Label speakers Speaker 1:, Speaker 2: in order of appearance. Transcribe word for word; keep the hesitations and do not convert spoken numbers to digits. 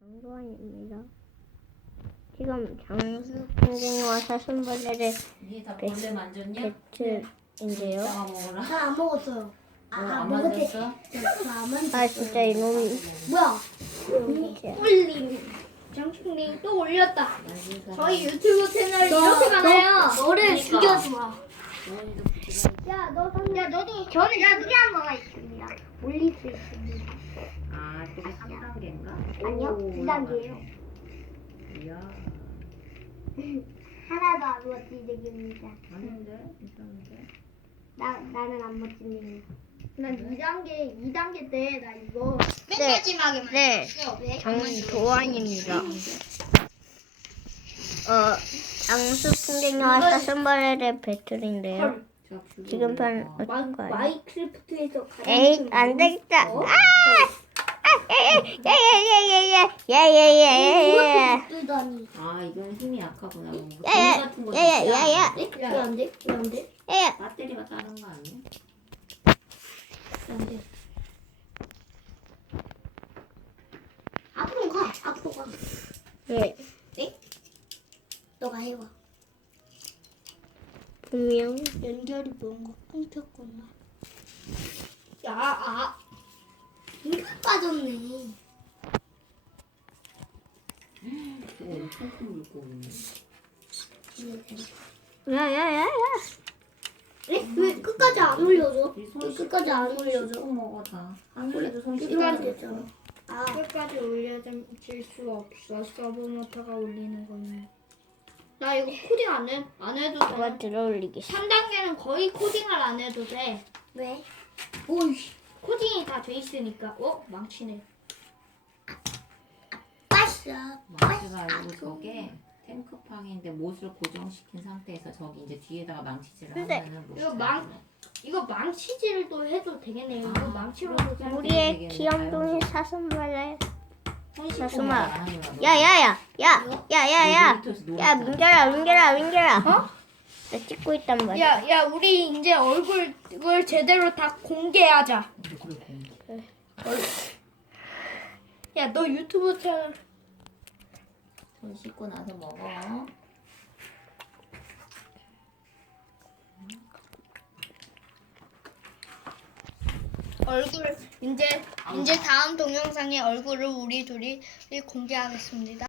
Speaker 1: 장도환입니다. 지금 장수풍뎅이와 사슴벌레를
Speaker 2: 이게 다 벌레 만졌냐?
Speaker 1: 배틀인데요.
Speaker 2: 이따가 먹어라.
Speaker 3: 나 안 먹었어요.
Speaker 2: 어,
Speaker 3: 아,
Speaker 2: 안
Speaker 3: 먹었대.
Speaker 2: 만졌어?
Speaker 3: 저안 만졌어요.
Speaker 1: 아 진짜 이놈이
Speaker 3: 뭐야?
Speaker 1: 진짜.
Speaker 4: 올림 장충님 또 올렸다.
Speaker 2: 만진 사람.
Speaker 4: 저희 유튜브 채널
Speaker 3: 너,
Speaker 4: 이렇게 많아요.
Speaker 3: 너, 너를
Speaker 2: 그러니까.
Speaker 3: 죽여줘.
Speaker 2: 조원이도 붙이고.
Speaker 4: 야, 너, 야, 너도
Speaker 3: 저는 특이한 거가 있습니다. 올릴 수 있습니다.
Speaker 2: 아, 그게 삼 단계인가?
Speaker 3: 아니요, 이 단계예요.
Speaker 2: 이야,
Speaker 3: 하나도 안 멋진 얘기입니다.
Speaker 2: 아닌데? 이상한데?
Speaker 3: 나 나는 안 멋진 얘기.
Speaker 4: 난 이 단계, 이 단계 때 나 이거
Speaker 1: 네,
Speaker 4: 마지막에만
Speaker 1: 네,
Speaker 4: 했어. 왜?
Speaker 1: 장도환입니다. 어 장수풍뎅이와 사슴벌레의 배틀인데요. 지금 편
Speaker 4: 마,
Speaker 1: 어떨 거예요?
Speaker 4: 마이크래프트에서 가장
Speaker 1: 에이
Speaker 4: 큰
Speaker 1: 안 되겠다.
Speaker 4: 어?
Speaker 1: 아! 예예예예예예예예예예예.
Speaker 3: 뜨다니.
Speaker 2: 아, 이건 힘이 약하구나. 뭐
Speaker 1: 야야,
Speaker 2: 돈 같은 거
Speaker 1: 야야,
Speaker 2: 진짜.
Speaker 1: 야야.
Speaker 3: 왜안 돼? 왜 안 돼?
Speaker 1: 야야.
Speaker 2: 배터리가 다른 거 아니야?
Speaker 3: 안 돼. 앞으로 가. 앞으로 가.
Speaker 1: 예.
Speaker 3: 너가 해봐.
Speaker 1: 분명
Speaker 3: 연결이 뭔가 끊겼구나.
Speaker 4: 야, 아,
Speaker 3: 이거 빠졌네.
Speaker 2: 오, 엄청 큰 물고기네.
Speaker 1: 야야야야.
Speaker 3: 왜, 왜 끝까지 안 올려줘?
Speaker 2: 이
Speaker 3: 왜
Speaker 2: 손
Speaker 3: 끝까지 안
Speaker 2: 씻고
Speaker 3: 올려줘?
Speaker 2: 먹어 다. 한솔이도 손 씻고
Speaker 3: 이거 안
Speaker 2: 먹어.
Speaker 3: 되잖아. 아,
Speaker 4: 끝까지 올려질 수가 없어. 서브모터가 올리는 거는. 나 이거 코딩 안, 해, 안 해도
Speaker 1: 누가
Speaker 4: 돼.
Speaker 1: 들어올리겠어.
Speaker 4: 삼 단계는 거의 코딩을 안 해도 돼.
Speaker 3: 왜?
Speaker 4: 오이씨. 코딩이 다 돼 있으니까. 어? 망치네.
Speaker 3: 빠져.
Speaker 2: 망치가 아니고 저게 탱크팡인데 못을 고정시킨 상태에서 저기 이제 뒤에다가 망치질을
Speaker 1: 근데
Speaker 2: 하면은 못
Speaker 4: 이거
Speaker 2: 살아.
Speaker 4: 망- 이거 망치질을 또 해도 되겠네요. 이거
Speaker 2: 아,
Speaker 4: 망치로
Speaker 2: 그럼
Speaker 4: 해도
Speaker 1: 우리의
Speaker 2: 되겠네.
Speaker 1: 귀염둥이 사슴벌레.
Speaker 2: 손 씻고
Speaker 1: 사슴아.
Speaker 2: 먹어, 안 하는 거야.
Speaker 1: 야야야. 야야야야.
Speaker 2: 놀이터에서 놀았잖아.
Speaker 1: 야 민결아 민결아 민결아. 어? 나 찍고 있단 말이야.
Speaker 4: 야, 야, 우리 이제 얼굴을 제대로 다 공개하자.
Speaker 2: 근데 그걸 공개.
Speaker 4: 야, 너 유튜브 채널
Speaker 2: 손 씻고 나서 먹어.
Speaker 4: 얼굴 이제 이제 다음 동영상에 얼굴을 우리 둘이 공개하겠습니다.